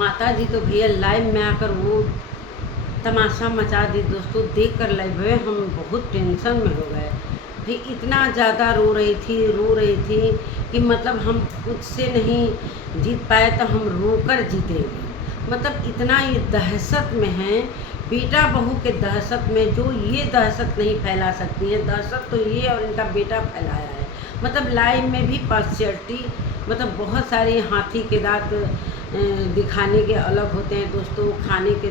माता जी तो भैया लाइव में आकर वो तमाशा मचा दी दोस्तों। देख कर लाइव में हम बहुत टेंशन में हो गए भाई। इतना ज़्यादा रो रही थी कि मतलब हम खुद से नहीं जीत पाए तो हम रोकर जीतेंगे। मतलब इतना ये दहशत में है, बेटा बहू के दहशत में, जो ये दहशत नहीं फैला सकती है, दहशत तो ये और इनका बेटा फैलाया है। मतलब लाइव में भी पार्शियलिटी, मतलब बहुत सारे हाथी के दांत दिखाने के अलग होते हैं दोस्तों, खाने के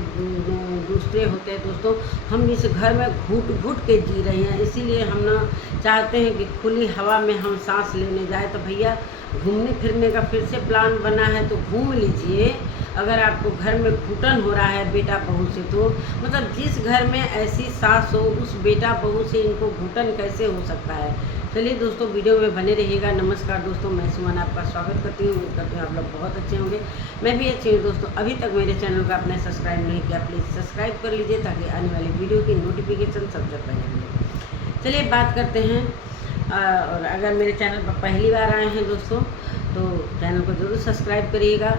दूसरे होते हैं दोस्तों। हम इस घर में घुट घुट के जी रहे हैं, इसीलिए हम ना चाहते हैं कि खुली हवा में हम सांस लेने जाए। तो भैया घूमने फिरने का फिर से प्लान बना है तो घूम लीजिए। अगर आपको घर में घुटन हो रहा है बेटा बहू से, तो मतलब जिस घर में ऐसी सास हो उस बेटा बहू से इनको घुटन कैसे हो सकता है। चलिए दोस्तों वीडियो में बने रहिएगा। नमस्कार दोस्तों, मैं सुमन आपका स्वागत करती हूँ। उम्मीद करती हूँ आप लोग बहुत अच्छे होंगे, मैं भी अच्छी हूँ दोस्तों। अभी तक मेरे चैनल को आपने सब्सक्राइब नहीं किया, प्लीज़ सब्सक्राइब कर लीजिए ताकि आने वाली वीडियो की नोटिफिकेशन सबसे पहले मिले। चलिए बात करते हैं। और अगर मेरे चैनल पर पहली बार आए हैं दोस्तों तो चैनल को ज़रूर सब्सक्राइब करिएगा।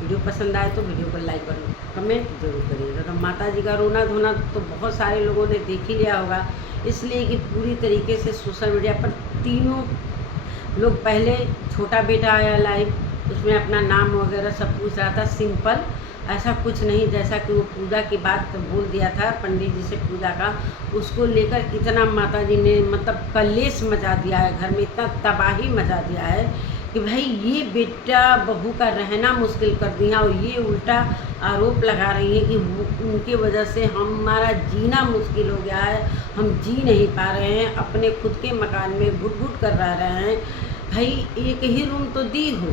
वीडियो पसंद आए तो वीडियो को लाइक और कमेंट जरूर करिएगा। तो माता जी का रोना धोना तो बहुत सारे लोगों ने देख ही लिया होगा, इसलिए कि पूरी तरीके से सोशल मीडिया पर तीनों लोग, पहले छोटा बेटा आया लाइव, उसमें अपना नाम वगैरह सब पूछ रहा था। सिंपल, ऐसा कुछ नहीं, जैसा कि वो पूजा की बात बोल दिया था पंडित जी से पूजा का, उसको लेकर इतना माता जी ने मतलब कलेश मचा दिया है घर में, इतना तबाही मचा दिया है कि भाई ये बेटा बहू का रहना मुश्किल कर दिया। और ये उल्टा आरोप लगा रही है कि उनकी वजह से हमारा जीना मुश्किल हो गया है, हम जी नहीं पा रहे हैं, अपने खुद के मकान में घुट घुट कर रह रहे हैं। भाई एक ही रूम तो दी हो,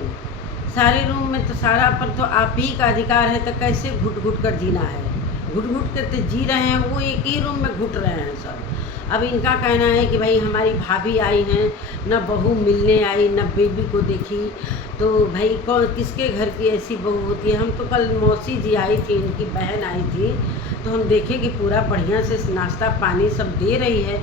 सारे रूम में तो सारा पर तो आप ही का अधिकार है, तो कैसे घुट घुट कर जीना है। घुट घुट कर तो जी रहे हैं, वो एक ही रूम में घुट रहे हैं सब। अब इनका कहना है कि भाई हमारी भाभी आई हैं, न बहू मिलने आई, न बेबी को देखी, तो भाई कौन किसके घर की ऐसी बहू होती है। हम तो कल मौसी जी आई थी, इनकी बहन आई थी, तो हम देखे कि पूरा बढ़िया से नाश्ता पानी सब दे रही है।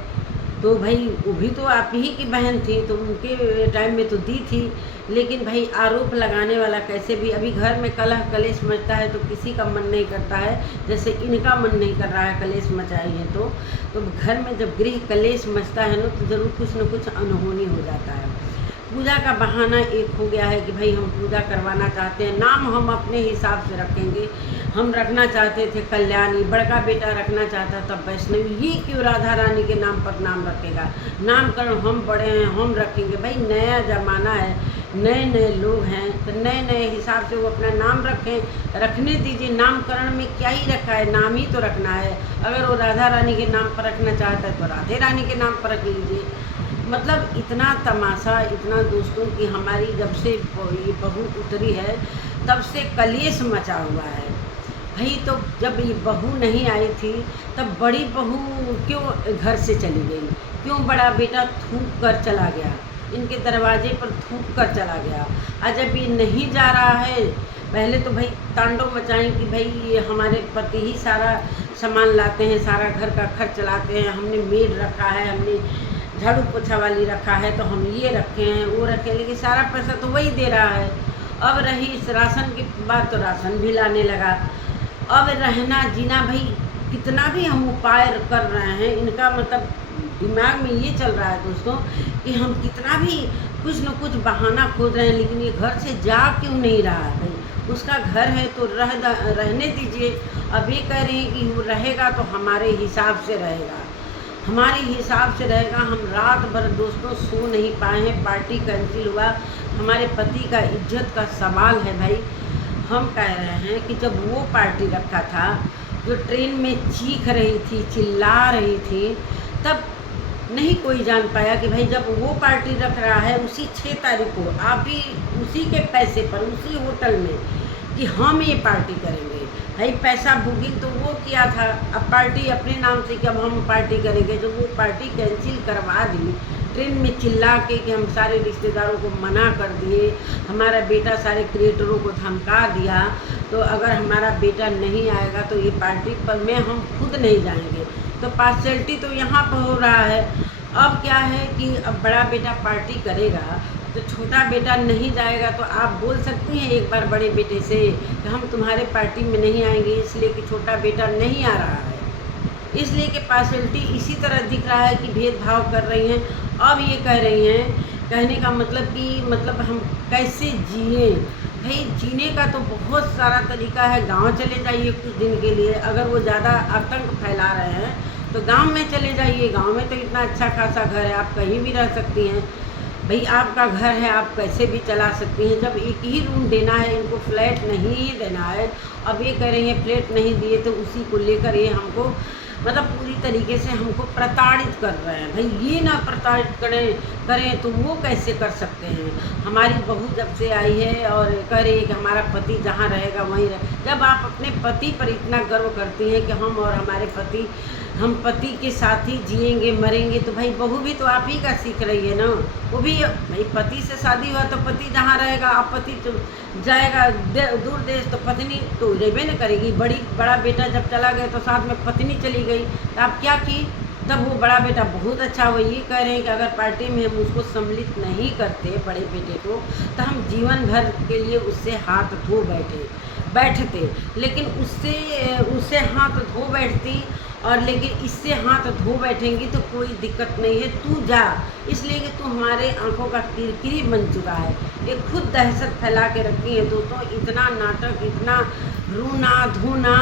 तो भाई वो भी तो आप ही की बहन थी, तो उनके टाइम में तो दी थी। लेकिन भाई आरोप लगाने वाला कैसे भी, अभी घर में कलह कलेश मचता है तो किसी का मन नहीं करता है, जैसे इनका मन नहीं कर रहा है कलेश मचाई है। तो घर में जब गृह कलेश मचता है ना तो ज़रूर कुछ न कुछ अनहोनी हो जाता है। पूजा का बहाना एक हो गया है कि भाई हम पूजा करवाना चाहते हैं, नाम हम अपने हिसाब से रखेंगे। हम रखना चाहते थे कल्याणी, बड़का बेटा रखना चाहता था वैष्णवी, ये क्यों राधा रानी के नाम पर नाम रखेगा। नामकरण हम बड़े हैं, हम रखेंगे। भाई नया ज़माना है, नए नए लोग हैं, तो नए नए हिसाब से वो अपना नाम रखें, रखने दीजिए। नामकरण में क्या ही रखा है, नाम ही तो रखना है। अगर वो राधा रानी के नाम पर रखना चाहता है तो राधे रानी के नाम पर रख लीजिए। मतलब इतना तमाशा, इतना दोस्तों की हमारी जब से ये बहू उतरी है तब से कलेश मचा हुआ है भाई। तो जब ये बहू नहीं आई थी तब बड़ी बहू क्यों घर से चली गई, क्यों बड़ा बेटा थूक कर चला गया, इनके दरवाजे पर थूक कर चला गया। आज जब ये नहीं जा रहा है, पहले तो भाई तांडव मचाएं कि भाई ये हमारे पति ही सारा सामान लाते हैं, सारा घर का खर्च चलाते हैं, हमने मेड रखा है, हमने झाड़ू पोछा वाली रखा है, तो हम ये रखे हैं वो रखे हैं, लेकिन सारा पैसा तो वही दे रहा है। अब रही इस राशन की बात तो राशन भी लाने लगा। अब रहना जीना भाई कितना भी हम उपाय कर रहे हैं, इनका मतलब दिमाग में ये चल रहा है दोस्तों कि हम कितना भी कुछ न कुछ बहाना खोज रहे हैं, लेकिन ये घर से जा क्यों नहीं रहा है। भाई उसका घर है तो रहने दीजिए। अब ये कह रहे हैं कि वो रहेगा तो हमारे हिसाब से रहेगा, हमारे हिसाब से रहेगा। हम रात भर दोस्तों सो नहीं पाए हैं, पार्टी कैंसिल हुआ, हमारे पति का इज्जत का सवाल है भाई। हम कह रहे हैं कि जब वो पार्टी रखा था, जो ट्रेन में चीख रही थी, चिल्ला रही थी, तब नहीं कोई जान पाया कि भाई जब वो पार्टी रख रहा है उसी 6 तारीख को, आप भी उसी के पैसे पर, उसी होटल में, कि हम ये पार्टी करेंगे। भाई पैसा बुकिंग तो वो किया था, अब पार्टी अपने नाम से कि अब हम पार्टी करेंगे। जब वो पार्टी कैंसिल करवा दी, ट्रेन में चिल्ला के कि हम सारे रिश्तेदारों को मना कर दिए, हमारा बेटा सारे क्रिएटरों को धमका दिया, तो अगर हमारा बेटा नहीं आएगा तो ये पार्टी पर में हम खुद नहीं जाएंगे। तो पार्शियलिटी तो यहाँ पर हो रहा है। अब क्या है कि अब बड़ा बेटा पार्टी करेगा तो छोटा बेटा नहीं जाएगा तो आप बोल सकती हैं एक बार बड़े बेटे से कि हम तुम्हारे पार्टी में नहीं आएंगे इसलिए कि छोटा बेटा नहीं आ रहा है। इसलिए कि पार्शलिटी इसी तरह दिख रहा है कि भेदभाव कर रही हैं। अब ये कह रही हैं, कहने का मतलब कि मतलब हम कैसे जिए। भाई जीने का तो बहुत सारा तरीका है। गांव चले जाइए कुछ दिन के लिए, अगर वो ज़्यादा आतंक फैला रहे हैं तो गांव में चले जाइए। गांव में तो इतना अच्छा खासा घर है, आप कहीं भी रह सकती हैं। भाई आपका घर है, आप कैसे भी चला सकती हैं। जब एक ही रूम देना है, इनको फ्लैट नहीं देना है। अब ये कह रही हैं फ्लैट नहीं दिए तो उसी को लेकर ये हमको मतलब पूरी तरीके से हमको प्रताड़ित कर रहे हैं। भाई ये ना प्रताड़ित करें तो वो कैसे कर सकते हैं। हमारी बहू जब से आई है और कह रही है कि हमारा पति जहाँ रहेगा वहीं रहे। जब आप अपने पति पर इतना गर्व करती हैं कि हम और हमारे पति, हम पति के साथ ही जिएंगे मरेंगे, तो भाई बहू भी तो आप ही का सीख रही है ना। वो भी भाई पति से शादी हुआ तो पति जहाँ रहेगा, आप पति तो जाएगा दूर देश तो पत्नी तो रहबे न करेगी। बड़ा बेटा जब चला गया तो साथ में पत्नी चली गई, तो आप क्या की। तब वो बड़ा बेटा बहुत अच्छा। वो ये कह रहे हैं कि अगर पार्टी में हम उसको सम्मिलित नहीं करते बड़े बेटे को, तो हम जीवन भर के लिए उससे हाथ धो बैठते। लेकिन उससे हाथ धो बैठती और लेकिन इससे हाथ धो बैठेंगी तो कोई दिक्कत नहीं है, तू जा। इसलिए कि तू हमारे आंखों का किरकिरी बन चुका है। ये खुद दहशत फैला के रखी है दोस्तों। इतना नाटक, इतना रोना धोना,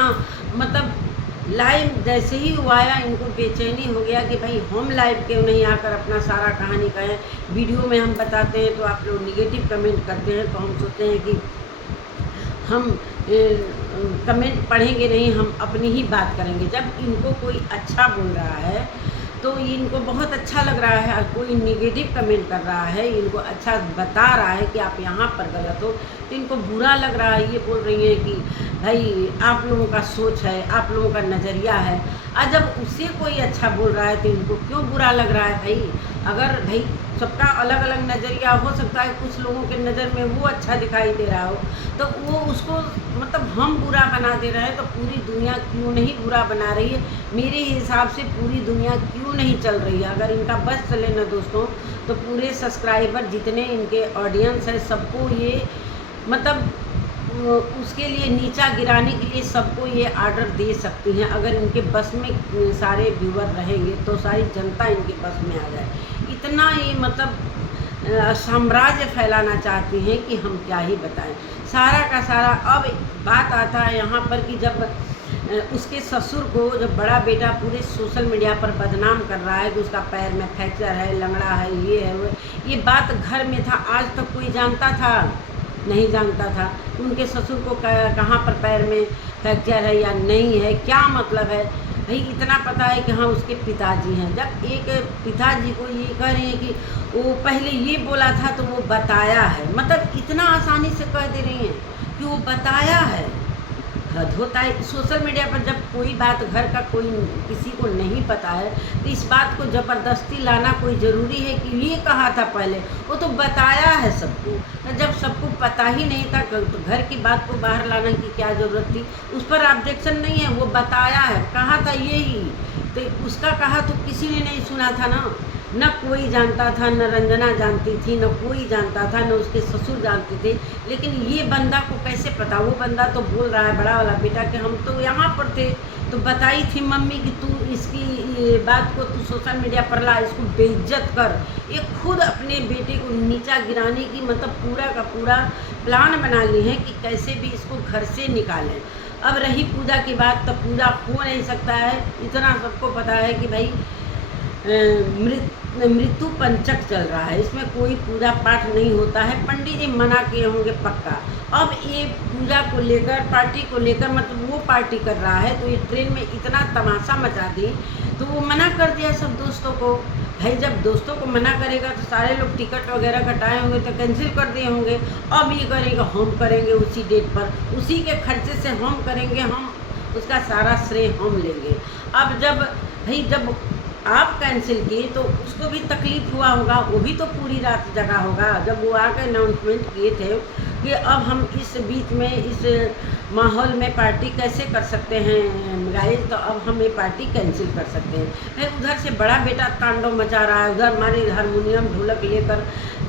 मतलब लाइव जैसे ही वो आया इनको बेचैनी हो गया कि भाई हम लाइव क्यों नहीं आकर अपना सारा कहानी कहें। वीडियो में हम बताते हैं तो आप लोग निगेटिव कमेंट करते हैं, तो हम सोचते हैं कि हम कमेंट पढ़ेंगे नहीं, हम अपनी ही बात करेंगे। जब इनको कोई अच्छा बोल रहा है तो इनको बहुत अच्छा लग रहा है, कोई निगेटिव कमेंट कर रहा है, इनको अच्छा बता रहा है कि आप यहाँ पर गलत हो, तो इनको बुरा लग रहा है। ये बोल रही हैं कि भाई आप लोगों का सोच है, आप लोगों का नज़रिया है। और जब उससे कोई अच्छा बोल रहा है तो इनको क्यों बुरा लग रहा है। भाई अगर भाई सबका अलग अलग नज़रिया हो सकता है, कुछ लोगों के नज़र में वो अच्छा दिखाई दे रहा हो तो वो उसको मतलब हम बुरा बना दे रहे हैं, तो पूरी दुनिया क्यों नहीं बुरा बना रही है। मेरे हिसाब से पूरी दुनिया क्यों नहीं चल रही है। अगर इनका बस चले ना दोस्तों, तो पूरे सब्सक्राइबर जितने इनके ऑडियंस है सबको ये मतलब उसके लिए नीचा गिराने के लिए सबको ये आर्डर दे सकती हैं। अगर इनके बस में सारे व्यूअर रहेंगे तो सारी जनता इनके बस में आ जाए। इतना ये मतलब साम्राज्य फैलाना चाहती हैं कि हम क्या ही बताएं। सारा का सारा अब बात आता है यहाँ पर कि जब उसके ससुर को, जब बड़ा बेटा पूरे सोशल मीडिया पर बदनाम कर रहा है कि उसका पैर में फ्रैक्चर है, लंगड़ा है, ये है वो। ये बात घर में था, आज तक कोई जानता था नहीं जानता था। उनके ससुर को कहाँ पर पैर में फ्रैक्चर है या नहीं है, क्या मतलब है। भाई इतना पता है कि हाँ उसके पिताजी हैं। जब एक पिताजी को ये कह रहे हैं कि वो पहले ये बोला था तो वो बताया है, मतलब इतना आसानी से कह दे रही हैं कि वो बताया है। हद होता है। सोशल मीडिया पर जब कोई बात घर का कोई किसी को नहीं पता है तो इस बात को ज़बरदस्ती लाना कोई ज़रूरी है कि ये कहा था पहले, वो तो बताया है सबको। तो जब सबको पता ही नहीं था तो घर की बात को बाहर लाने की क्या ज़रूरत थी। उस पर ऑब्जेक्शन नहीं है, वो बताया है, कहा था यही। तो उसका कहा तो किसी ने नहीं सुना था ना, न कोई जानता था, न रंजना जानती थी, न कोई जानता था, न उसके ससुर जानते थे। लेकिन ये बंदा को कैसे पता। वो बंदा तो बोल रहा है बड़ा वाला बेटा कि हम तो यहाँ पर थे तो बताई थी मम्मी कि तू इसकी ये बात को तू सोशल मीडिया पर ला, इसको बेइज्जत कर। ये खुद अपने बेटे को नीचा गिराने की मतलब पूरा का पूरा प्लान बना ली है कि कैसे भी इसको घर से निकालें। अब रही पूजा की बात, तो पूजा हो नहीं सकता है। इतना सबको पता है कि भाई मृत्यु पंचक चल रहा है, इसमें कोई पूजा पाठ नहीं होता है। पंडित जी मना किए होंगे पक्का। अब ये पूजा को लेकर, पार्टी को लेकर मतलब वो पार्टी कर रहा है तो ये ट्रेन में इतना तमाशा मचा दी तो वो मना कर दिया सब दोस्तों को। भाई जब दोस्तों को मना करेगा तो सारे लोग टिकट वगैरह कटाए होंगे तो कैंसिल कर दिए होंगे। अब ये करेंगे हम करेंगे उसी डेट पर, उसी के खर्चे से हम करेंगे, हम उसका सारा श्रेय हम लेंगे। अब जब आप कैंसिल किए तो उसको भी तकलीफ़ हुआ होगा, वो भी तो पूरी रात जगा होगा। जब वो आकर अनाउंसमेंट किए थे कि अब हम इस बीच में इस माहौल में पार्टी कैसे कर सकते हैं गाइस, तो अब हम ये पार्टी कैंसिल कर सकते हैं। फिर उधर से बड़ा बेटा तांडव मचा रहा है, उधर हमारे हारमोनियम ढोलक लेकर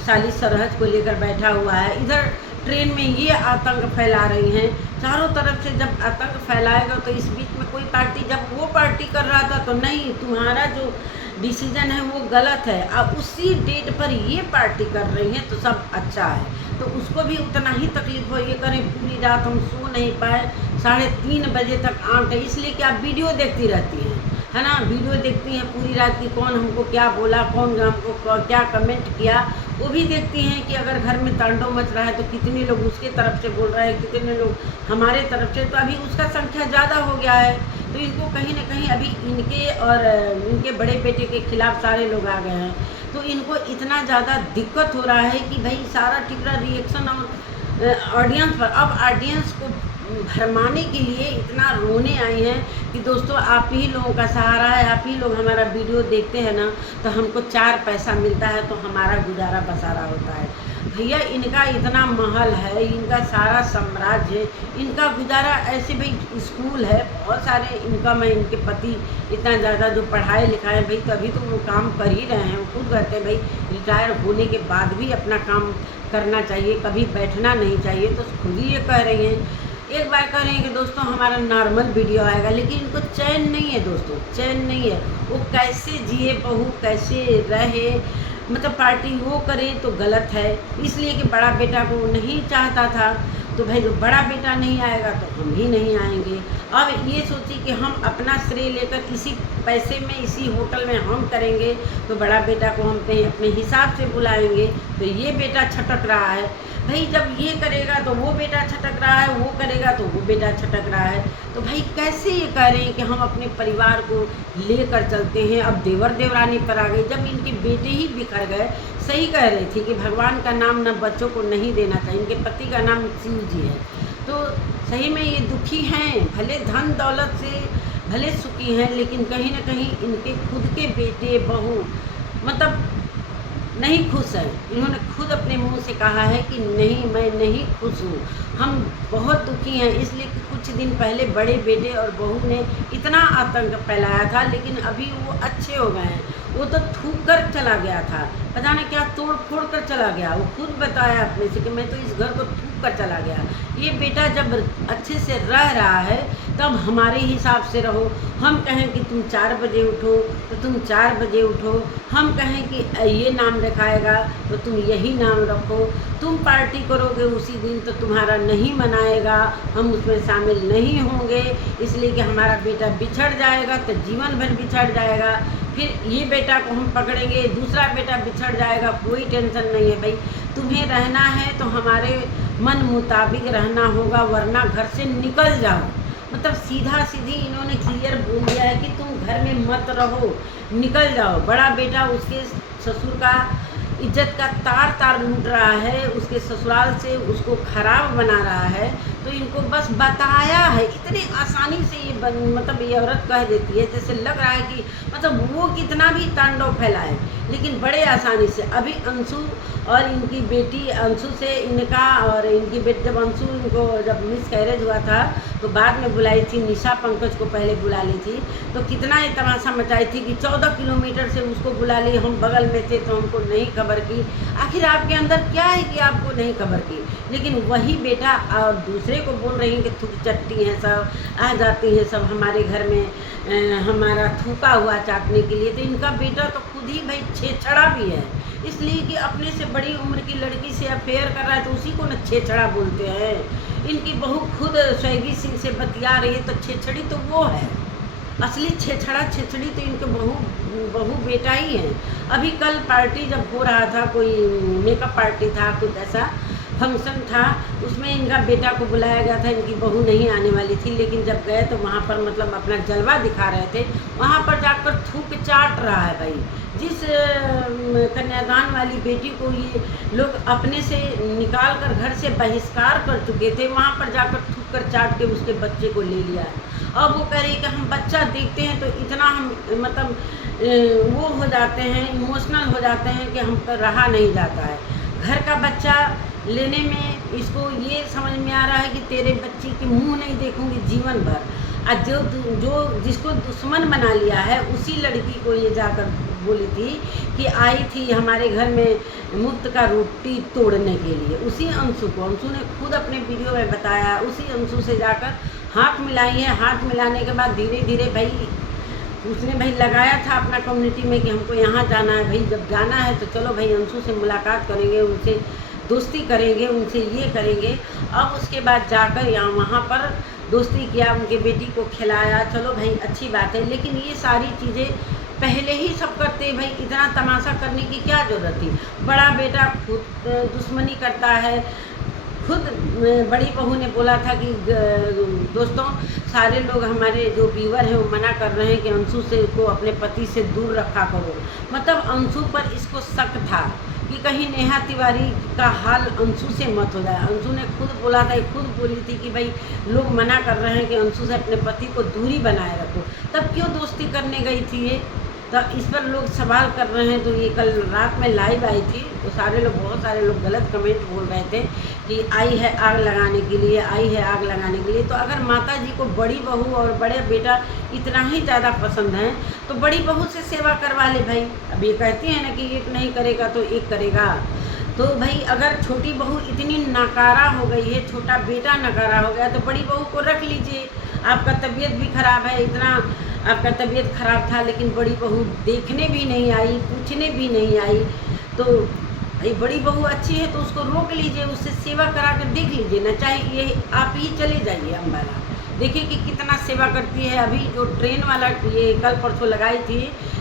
साली सरहद को लेकर बैठा हुआ है, इधर ट्रेन में ये आतंक फैला रही हैं। चारों तरफ से जब आतंक फैलाएगा तो इस बीच में कोई पार्टी, जब वो पार्टी कर रहा था तो नहीं, तुम्हारा जो डिसीजन है वो गलत है, अब उसी डेट पर ये पार्टी कर रही है तो सब अच्छा है। तो उसको भी उतना ही तकलीफ हो। ये करें पूरी रात हम सो नहीं पाए, 3:30 बजे तक आंट है, इसलिए कि आप वीडियो देखती रहती हैं, है ना, वीडियो देखती हैं पूरी रात की, कौन हमको क्या बोला, कौन हमको क्या कमेंट किया, वो भी देखती हैं कि अगर घर में तांडव मच रहा है तो कितने लोग उसके तरफ से बोल रहे हैं, कितने लोग हमारे तरफ से, तो अभी उसका संख्या ज़्यादा हो गया है। तो इनको कहीं ना कहीं अभी इनके और इनके बड़े बेटे के खिलाफ सारे लोग आ गए हैं, तो इनको इतना ज़्यादा दिक्कत हो रहा है कि भाई सारा टिकरा रिएक्शन और ऑडियंस पर, अब ऑडियंस को भरमाने के लिए इतना रोने आई हैं कि दोस्तों आप ही लोगों का सहारा है, आप ही लोग हमारा वीडियो देखते हैं ना, तो हमको 4 पैसा मिलता है तो हमारा गुजारा बसारा होता है। भैया इनका इतना महल है, इनका सारा साम्राज्य है, इनका गुजारा ऐसे, भाई स्कूल है, बहुत सारे इनकम है, इनके पति इतना ज़्यादा जो पढ़ाए लिखाए भाई, तभी तो वो काम कर ही रहे हैं। वो खुद कहते हैं भाई रिटायर होने के बाद भी अपना काम करना चाहिए, कभी बैठना नहीं चाहिए, तो खुद ही ये कह रही हैं। एक बार कह रहे हैं कि दोस्तों हमारा नॉर्मल वीडियो आएगा, लेकिन इनको चैन नहीं है दोस्तों, चैन नहीं है। वो कैसे जिए बहू, कैसे रहे, मतलब पार्टी वो करे तो गलत है, इसलिए कि बड़ा बेटा को नहीं चाहता था, तो भाई जो बड़ा बेटा नहीं आएगा तो हम भी नहीं आएंगे। अब ये सोची कि हम अपना श्रेय लेकर इसी पैसे में, इसी होटल में हम करेंगे, तो बड़ा बेटा को हम अपने हिसाब से बुलाएंगे, तो ये बेटा छटक रहा है। भाई जब ये करेगा तो वो बेटा छटक रहा है, वो करेगा तो वो बेटा छटक रहा है, तो भाई कैसे ये कह रहे हैं कि हम अपने परिवार को लेकर चलते हैं। अब देवर देवरानी पर आ गई, जब इनके बेटे ही बिखर गए। सही कह रही थी कि भगवान का नाम न बच्चों को नहीं देना चाहिए, इनके पति का नाम शिव जी है, तो सही में ये दुखी हैं, भले धन दौलत से भले सुखी हैं, लेकिन कहीं ना कहीं इनके खुद के बेटे बहू मतलब नहीं खुश है। इन्होंने खुद अपने मुंह से कहा है कि नहीं, मैं नहीं खुश हूँ, हम बहुत दुखी हैं, इसलिए कि कुछ दिन पहले बड़े बेटे और बहू ने इतना आतंक फैलाया था, लेकिन अभी वो अच्छे हो गए हैं। वो तो थूक कर चला गया था, पता नहीं क्या तोड़ फोड़ कर चला गया, वो खुद बताया अपने से कि मैं तो इस घर को थूक कर चला गया। ये बेटा जब अच्छे से रह रहा है तब हमारे हिसाब से रहो, हम कहें कि तुम 4 बजे उठो तो तुम 4 बजे उठो, हम कहें कि ये नाम रखाएगा तो तुम यही नाम रखो, तुम पार्टी करोगे उसी दिन तो तुम्हारा नहीं मनाएगा, हम उसमें शामिल नहीं होंगे, इसलिए कि हमारा बेटा बिछड़ जाएगा तो जीवन भर बिछड़ जाएगा, फिर ये बेटा को हम पकड़ेंगे, दूसरा बेटा बिछड़ जाएगा, कोई टेंशन नहीं है भाई, तुम्हें रहना है तो हमारे मन मुताबिक रहना होगा, वरना घर से निकल जाओ। मतलब सीधा सीधी इन्होंने क्लियर बोल दिया है कि तुम घर में मत रहो, निकल जाओ। बड़ा बेटा उसके ससुर का इज्जत का तार तार लूट रहा है, उसके ससुराल से उसको खराब बना रहा है, तो इनको बस बताया है, इतनी आसानी से ये मतलब ये औरत कह देती है जैसे लग रहा है कि मतलब वो कितना भी तांडव फैलाए, लेकिन बड़े आसानी से। अभी अंशु और इनकी बेटी, अंशु से इनका और इनकी बेटी, जब अंशु इनको जब मिस कैरेज हुआ था तो बाद में बुलाई थी, निशा पंकज को पहले बुला ली थी, तो कितना ये तमाशा मचाई थी कि 14 किलोमीटर से उसको बुला ली, हम बगल में थे तो हमको नहीं खबर की। आखिर आपके अंदर क्या है कि आपको नहीं खबर की? लेकिन वही बेटा और दूसरे को बोल रही हैं कि थूक चट्टी हैं सब, आ जाती हैं सब हमारे घर में हमारा थूका हुआ चाटने के लिए। तो इनका बेटा तो खुद ही भाई छेछड़ा भी है, इसलिए कि अपने से बड़ी उम्र की लड़की से अफेयर कर रहा है तो उसी को न छेछड़ा बोलते हैं। इनकी बहू खुद स्वैगी सिंह से बतिया रही है तो छेछड़ी तो वो है, असली छेछड़ा छेछड़ी तो इनके बहू बेटा ही है। अभी कल पार्टी जब हो रहा था, कोई मेकअप पार्टी था, कुछ ऐसा फंक्शन था, उसमें इनका बेटा को बुलाया गया था, इनकी बहू नहीं आने वाली थी, लेकिन जब गए तो वहाँ पर मतलब अपना जलवा दिखा रहे थे, वहाँ पर जाकर थूक चाट रहा है भाई। जिस कन्यादान वाली बेटी को ये लोग अपने से निकाल कर घर से बहिष्कार कर चुके थे, वहाँ पर जाकर थूक कर चाट के उसके बच्चे को ले लिया है। अब वो कह रही कि हम बच्चा देखते हैं तो इतना हम मतलब वो हो जाते हैं, इमोशनल हो जाते हैं कि हम पर रहा नहीं जाता है। घर का बच्चा लेने में इसको ये समझ में आ रहा है कि तेरे बच्चे के मुंह नहीं देखूंगी जीवन भर, और जो जिसको दुश्मन बना लिया है उसी लड़की को ये जाकर बोली थी कि आई थी हमारे घर में मुफ्त का रोटी तोड़ने के लिए, उसी अंशु को अंशु ने खुद अपने वीडियो में बताया, उसी अंशु से जाकर हाथ मिलाई है। हाथ मिलाने के बाद धीरे धीरे भाई उसने भाई लगाया था अपना कम्युनिटी में कि हमको यहाँ जाना है, भाई जब जाना है तो चलो भाई अंशु से मुलाकात करेंगे, उनसे दोस्ती करेंगे, उनसे ये करेंगे। अब उसके बाद जाकर यहाँ वहाँ पर दोस्ती किया, उनके बेटी को खिलाया, चलो भाई अच्छी बात है। लेकिन ये सारी चीज़ें पहले ही सब करते, भाई इतना तमाशा करने की क्या ज़रूरत थी। बड़ा बेटा खुद दुश्मनी करता है, खुद बड़ी बहू ने बोला था कि दोस्तों सारे लोग हमारे जो व्यूअर हैं वो मना कर रहे हैं कि अंशु से को अपने पति से दूर रखा करो। मतलब अंशु पर इसको शक था कि कहीं नेहा तिवारी का हाल अंशु से मत हो जाए। अंशु ने खुद बोला था, खुद बोली थी कि भाई लोग मना कर रहे हैं कि अंशु से अपने पति को दूरी बनाए रखो, तब क्यों दोस्ती करने गई थी ये। तो इस पर लोग सवाल कर रहे हैं। तो ये कल रात में लाइव आई थी तो सारे लोग, बहुत सारे लोग गलत कमेंट बोल रहे थे कि आई है आग लगाने के लिए, आई है आग लगाने के लिए। तो अगर माता जी को बड़ी बहू और बड़े बेटा इतना ही ज़्यादा पसंद है तो बड़ी बहू से सेवा करवा ले भाई। अब ये कहती है ना कि एक नहीं करेगा तो एक करेगा, तो भाई अगर छोटी बहू इतनी नकारा हो गई है, छोटा बेटा नकारा हो गया, तो बड़ी बहू को रख लीजिए। आपका तबीयत भी ख़राब है, इतना आपका तबीयत ख़राब था, लेकिन बड़ी बहू देखने भी नहीं आई, पूछने भी नहीं आई। तो भाई बड़ी बहू अच्छी है तो उसको रोक लीजिए, उससे सेवा करा कर देख लीजिए ना। चाहे ये आप ही चले जाइए अम्बाला, देखिए कि कितना सेवा करती है। अभी जो ट्रेन वाला ये कल परसों लगाई थी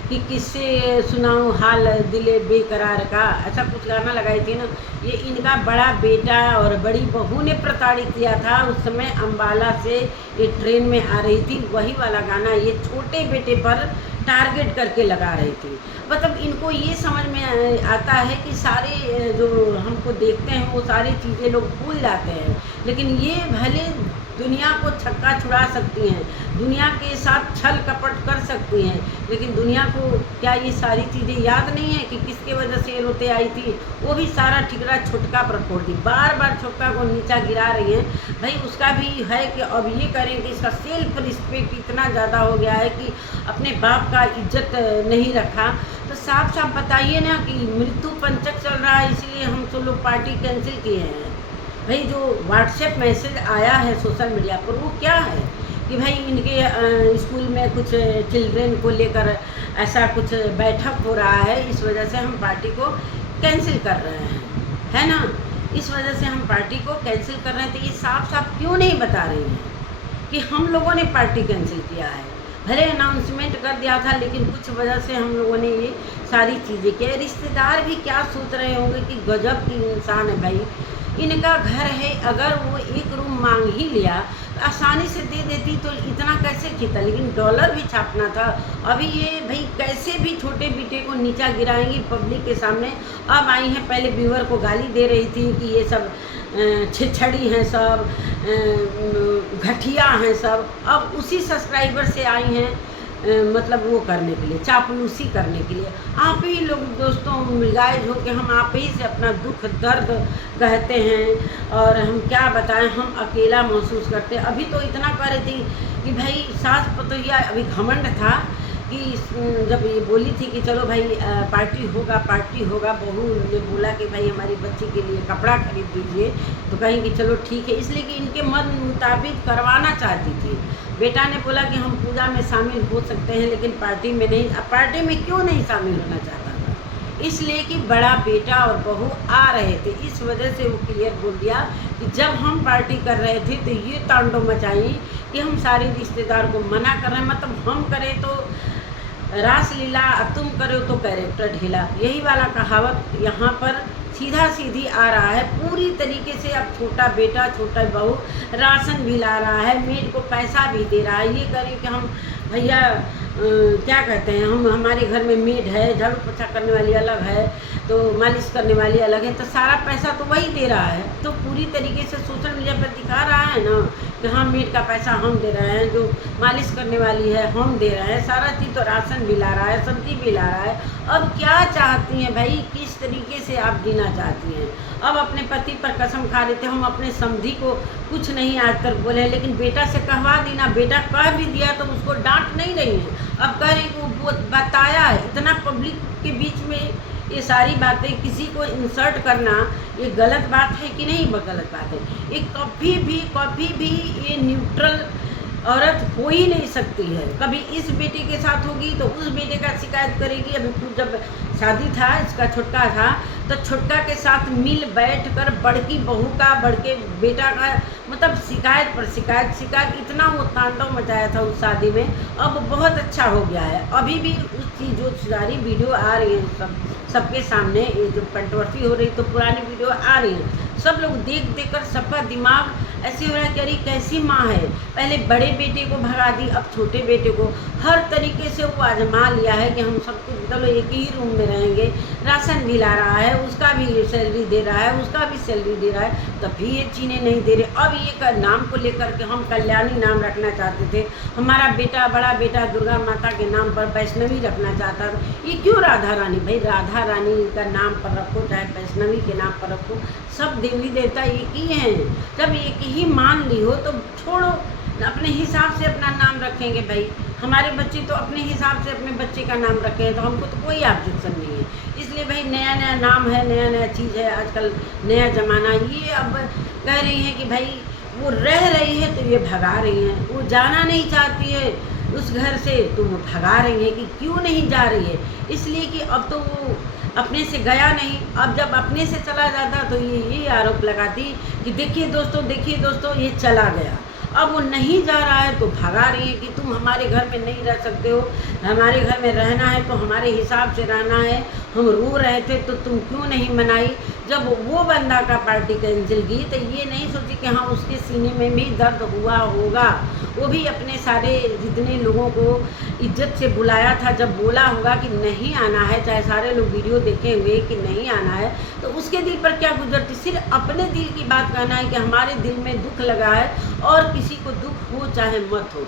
कि किससे सुनाऊं हाल दिले बेकरार का, ऐसा कुछ गाना लगाई थी ना, ये इनका बड़ा बेटा और बड़ी बहू ने प्रताड़ित किया था। उस समय अम्बाला से ये ट्रेन में आ रही थी, वही वाला गाना ये छोटे बेटे पर टारगेट करके लगा रही थी। मतलब इनको ये समझ में आता है कि सारे जो हमको देखते हैं वो सारी चीज़ें लोग भूल जाते हैं, लेकिन ये भले दुनिया को छक्का छुड़ा सकती हैं, दुनिया के साथ छल कपट कर सकती हैं, लेकिन दुनिया को क्या ये सारी चीज़ें याद नहीं है कि किसके वजह से ये रोते आई थी। वो भी सारा ठिकरा छुटका पर फोड़ दी, बार बार छुटका को नीचा गिरा रही हैं। भाई उसका भी है कि अब ये करें कि इसका सेल्फ रिस्पेक्ट इतना ज़्यादा हो गया है कि अपने बाप का इज्जत नहीं रखा। तो साफ साफ बताइए ना कि मृत्यु पंचक चल रहा है, इसलिए हम तो लोग पार्टी कैंसिल किए हैं। भाई जो व्हाट्सएप मैसेज आया है सोशल मीडिया पर वो क्या है कि भाई इनके स्कूल में कुछ चिल्ड्रेन को लेकर ऐसा कुछ बैठक हो रहा है, इस वजह से हम पार्टी को कैंसिल कर रहे हैं, है ना। इस वजह से हम पार्टी को कैंसिल कर रहे हैं। तो ये साफ साफ क्यों नहीं बता रही हैं कि हम लोगों ने पार्टी कैंसिल किया है। भले अनाउंसमेंट कर दिया था, लेकिन कुछ वजह से हम लोगों ने ये सारी चीज़ें किया। रिश्तेदार भी क्या सोच रहे होंगे कि गजब की इंसान है भाई, इनका घर है, अगर वो एक रूम मांग ही लिया तो आसानी से दे देती तो इतना कैसे खींचता, लेकिन डॉलर भी छापना था। अभी ये भाई कैसे भी छोटे बेटे को नीचा गिराएंगी पब्लिक के सामने। अब आई हैं, पहले व्यूअर को गाली दे रही थी कि ये सब छिछड़ी हैं, सब घटिया हैं सब। अब उसी सब्सक्राइबर से आई हैं मतलब वो करने के लिए, चापलूसी करने के लिए। आप ही लोग दोस्तों मिलगाइज हो कि हम आप ही से अपना दुख दर्द कहते हैं और हम क्या बताएं, हम अकेला महसूस करते हैं। अभी तो इतना कह रही थी कि भाई सास पतोहिया, अभी घमंड था कि जब ये बोली थी कि चलो भाई पार्टी होगा, बहू ने बोला कि भाई हमारी बच्ची के लिए कपड़ा खरीद दीजिए, तो कहीं कि चलो ठीक है, इसलिए कि इनके मन मुताबिक करवाना चाहती थी। बेटा ने बोला कि हम पूजा में शामिल हो सकते हैं लेकिन पार्टी में नहीं। अब पार्टी में क्यों नहीं शामिल होना चाहता था? इसलिए कि बड़ा बेटा और बहू आ रहे थे, इस वजह से वो क्लियर बोल दिया कि जब हम पार्टी कर रहे थे तो ये तांडव मचाई कि हम सारे रिश्तेदार को मना कर रहे हैं। मतलब हम करें तो रासलीला, तुम करो तो कैरेक्टर ढीला, यही वाला कहावत यहाँ पर सीधा सीधी आ रहा है पूरी तरीके से। अब छोटा बेटा छोटा बहू राशन भी ला रहा है, मेड को पैसा भी दे रहा है। ये करें कि हम भैया क्या कहते हैं, हम हमारे घर में मेड है, झाड़ू पोछा करने वाली अलग है, तो मालिश करने वाली अलग है, तो सारा पैसा तो वही दे रहा है। तो पूरी तरीके से सोशल मीडिया पर दिखा रहा है ना कि हाँ मेड का पैसा हम दे रहे हैं, जो मालिश करने वाली है हम दे रहे हैं, सारा चीज़। तो राशन भी ला रहा है, सब्जी भी ला रहा है। अब क्या चाहती हैं भाई, किस तरीके से आप जीना चाहती हैं? अब अपने पति पर कसम खा रहे थे, हम अपने समधी को कुछ नहीं आज तक बोले, लेकिन बेटा से कहवा दी ना, बेटा कह भी दिया तो उसको डांट नहीं रही है। अब कह रही वो बताया है, इतना पब्लिक के बीच में ये सारी बातें, किसी को इंसल्ट करना ये गलत बात है कि नहीं? गलत बात है। ये कभी भी ये न्यूट्रल औरत हो ही नहीं सकती है। कभी इस बेटे के साथ होगी तो उस बेटे का शिकायत करेगी। अभी जब शादी था, इसका छुटका था, तो छुटका के साथ मिल बैठ कर बड़की बहू का, बड़के बेटा का, मतलब शिकायत पर शिकायत, इतना वो तांडव मचाया था उस शादी में। अब बहुत अच्छा हो गया है। अभी भी उस चीज़ जो सारी वीडियो आ रही है सबके सामने, ये जो कंट्रोवर्सी हो रही, तो पुरानी वीडियो आ रही है, सब लोग देख कर सबका दिमाग ऐसे हो रहा है कि अरे कैसी माँ है, पहले बड़े बेटे को भगा दी, अब छोटे बेटे को। हर तरीके से वो आजमा लिया है कि हम सब कुछ, चलो एक ही रूम में रहेंगे, राशन भी ला रहा है, उसका भी सैलरी दे रहा है, उसका भी सैलरी दे रहा है, तब भी ये चीज़ें नहीं दे रहे। अब ये नाम को लेकर के हम कल्याणी नाम रखना चाहते थे, हमारा बेटा, बड़ा बेटा दुर्गा माता के नाम पर वैष्णवी रखना चाहता था। ये क्यों राधा रानी? भाई राधा रानी का नाम पर रखो, चाहे वैष्णवी के नाम पर रखो, सब देवी देवता एक ही हैं। जब एक ही मान ली हो तो छोड़ो, अपने हिसाब से अपना नाम रखेंगे। भाई हमारे बच्चे तो अपने हिसाब से अपने बच्चे का नाम रखे हैं, तो हमको तो कोई ऑब्जेक्शन नहीं है। इसलिए भाई नया नया नाम है, नया नया चीज़ है, आजकल नया ज़माना। ये अब कह रही हैं कि भाई वो रह रही है तो ये भगा रही हैं, वो जाना नहीं चाहती है उस घर से तो वो भगा रही है कि क्यों नहीं जा रही है, इसलिए कि अब तो वो अपने से गया नहीं। अब जब अपने से चला जाता तो ये आरोप लगाती कि देखिए दोस्तों ये चला गया। अब वो नहीं जा रहा है तो भगा रही है कि तुम हमारे घर में नहीं रह सकते हो, हमारे घर में रहना है तो हमारे हिसाब से रहना है, हम रो रहे थे तो तुम क्यों नहीं मनाई। जब वो बंदा का पार्टी कैंसिल की तो ये नहीं सोची कि हाँ उसके सीने में भी दर्द हुआ होगा, वो भी अपने सारे जितने लोगों को इज्जत से बुलाया था, जब बोला होगा कि नहीं आना है, चाहे सारे लोग वीडियो देखे हुए कि नहीं आना है, तो उसके दिल पर क्या गुजरती। सिर्फ अपने दिल की बात कहना है कि हमारे दिल में दुख लगा है और किसी को दुख हो चाहे मत हो।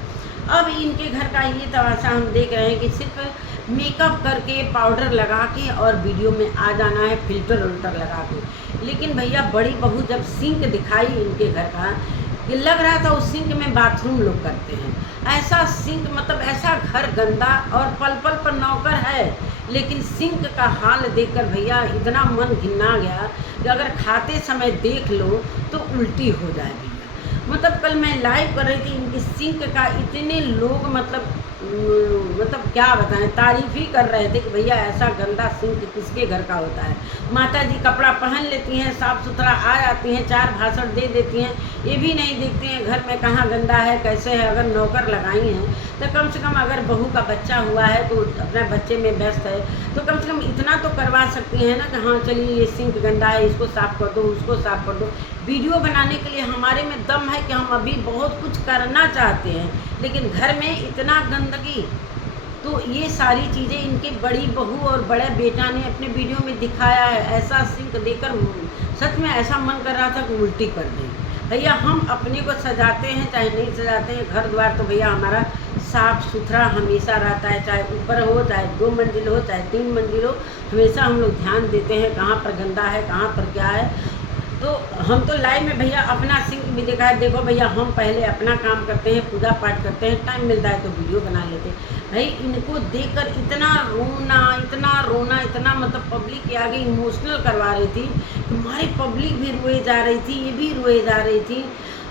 अब इनके घर का ये तमाशा हम देख रहे हैं कि सिर्फ मेकअप करके, पाउडर लगा के और वीडियो में आ जाना है, फिल्टर उल्टर लगा के। लेकिन भैया बड़ी बहू जब सिंक दिखाई इनके घर का, ये लग रहा था उस सिंक में बाथरूम लोग करते हैं। ऐसा सिंक, मतलब ऐसा घर गंदा, और पल पल पर नौकर है, लेकिन सिंक का हाल देखकर भैया इतना मन घिना गया कि अगर खाते समय देख लो तो उल्टी हो जाएगी। मतलब कल मैं लाइव कर रही थी, इनकी सिंक का इतने लोग मतलब क्या बताएं, तारीफ़ ही कर रहे थे कि भैया ऐसा गंदा सिंक किसके घर का होता है। माता जी कपड़ा पहन लेती हैं, साफ़ सुथरा आ जाती हैं, चार भाषण दे देती हैं, ये भी नहीं देखती हैं घर में कहाँ गंदा है, कैसे है। अगर नौकर लगाई हैं तो कम से कम, अगर बहू का बच्चा हुआ है तो अपने बच्चे में व्यस्त है तो कम से कम इतना तो करवा सकती हैं ना कि हाँ चलिए ये सिंक गंदा है, इसको साफ़ कर दो, उसको साफ़ कर दो। वीडियो बनाने के लिए हमारे में दम है कि हम अभी बहुत कुछ करना चाहते हैं, लेकिन घर में इतना गंदगी। तो ये सारी चीज़ें इनकी बड़ी बहू और बड़े बेटा ने अपने वीडियो में दिखाया है। ऐसा सिंक देखकर सच में ऐसा मन कर रहा था कि उल्टी कर दें। भैया हम अपने को सजाते हैं चाहे नहीं सजाते हैं, घर द्वार तो भैया हमारा साफ़ सुथरा हमेशा रहता है, चाहे ऊपर हो, चाहे 2 मंजिल हो, चाहे 3 मंजिल हो, हमेशा हम लोग ध्यान देते हैं कहाँ पर गंदा है, कहाँ पर क्या है। तो हम तो लाइव में भैया अपना सिंक भी देखा है। देखो भैया हम पहले अपना काम करते हैं, पूजा पाठ करते हैं, टाइम मिलता है तो वीडियो बना लेते हैं। भाई इनको देखकर इतना रोना, इतना मतलब पब्लिक के आगे इमोशनल करवा रही थी, हमारी पब्लिक भी रोए जा रही थी, ये भी रोए जा रही थी।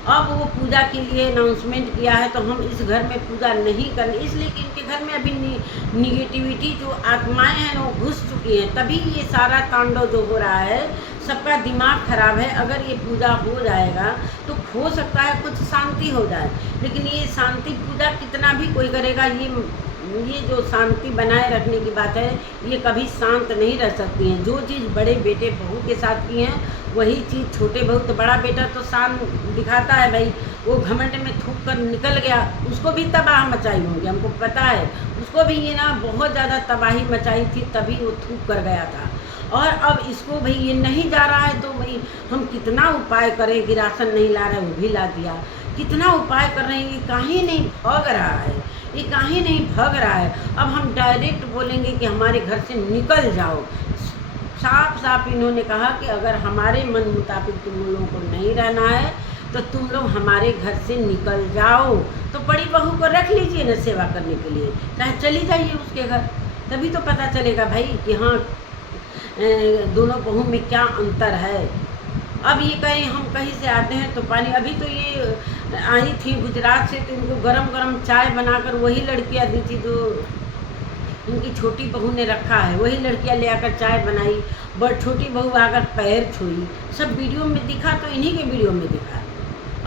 अब वो पूजा के लिए अनाउंसमेंट किया है तो हम इस घर में पूजा नहीं करनी, इसलिए कि इनके घर में अभी निगेटिविटी जो आत्माएं हैं वो घुस चुकी हैं, तभी ये सारा तांडव जो हो रहा है, सबका दिमाग खराब है। अगर ये पूजा हो जाएगा तो हो सकता है कुछ शांति हो जाए, लेकिन ये शांति पूजा कितना भी कोई करेगा, ये जो शांति बनाए रखने की बात है, ये कभी शांत नहीं रह सकती हैं। जो चीज़ बड़े बेटे बहू के साथ की हैं वही चीज़ छोटे बहू, तो बड़ा बेटा तो शान दिखाता है भाई, वो घमंड में थूक कर निकल गया, उसको भी तबाह मचाई होंगी, हमको पता है, उसको भी ये ना बहुत ज़्यादा तबाही मचाई थी, तभी वो थूक कर गया था। और अब इसको भाई ये नहीं जा रहा है तो भाई हम कितना उपाय करें कि राशन नहीं ला रहे, वो भी ला दिया, कितना उपाय कर रहे हैं, ये काहे नहीं भाग रहा है, ये काहे नहीं भाग रहा है। अब हम डायरेक्ट बोलेंगे कि हमारे घर से निकल जाओ, साफ साफ इन्होंने कहा कि अगर हमारे मन मुताबिक तुम लोगों को नहीं रहना है तो तुम लोग हमारे घर से निकल जाओ। तो बड़ी बहू को रख लीजिए ना सेवा करने के लिए, चाहे चली जाइए उसके घर, तभी तो पता चलेगा भाई कि हाँ दोनों बहू में क्या अंतर है। अब ये कहें हम कहीं से आते हैं तो पानी, अभी तो ये आई थी गुजरात से तो इनको गरम गरम चाय बनाकर वही लड़कियां दी थी जो इनकी छोटी बहू ने रखा है, वही लड़कियां ले आकर चाय बनाई, बड़ छोटी बहू आकर पैर छुई। सब वीडियो में दिखा तो इन्हीं के वीडियो में दिखा।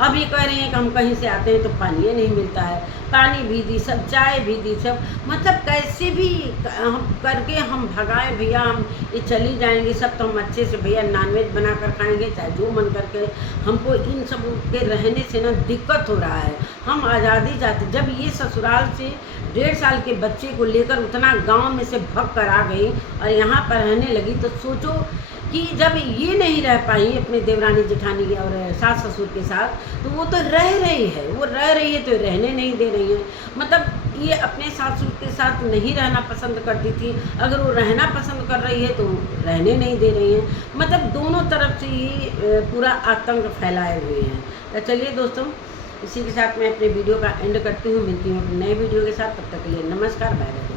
अब ये कह रहे हैं कि हम कहीं से आते हैं तो पानी नहीं मिलता है, पानी भी दी सब, चाय भी दी सब, मतलब कैसे भी हम करके हम भगाए भैया, हम ये चली जाएंगे सब, तो हम अच्छे से भैया नॉनवेज बना कर खाएंगे, चाहे जो मन करके। हमको इन सब के रहने से ना दिक्कत हो रहा है, हम आज़ादी चाहते। जब ये ससुराल से 1.5 साल के बच्चे को लेकर उतना गाँव में से भग कर आ गई और यहाँ पर रहने लगी, तो सोचो कि जब ये नहीं रह पाई अपने देवरानी जेठानी और सास ससुर के साथ, तो वो तो रह रही है, वो रह रही है तो रहने नहीं दे रही है। मतलब ये अपने सास ससुर के साथ नहीं रहना पसंद करती थी, अगर वो रहना पसंद कर रही है तो रहने नहीं दे रही हैं। मतलब दोनों तरफ से ही पूरा आतंक फैलाए हुए हैं। तो चलिए दोस्तों, इसी के साथ मैं अपने वीडियो का एंड करती हूँ, मिलती हूँ नए वीडियो के साथ। तब तक के लिए नमस्कार, बाय बाय।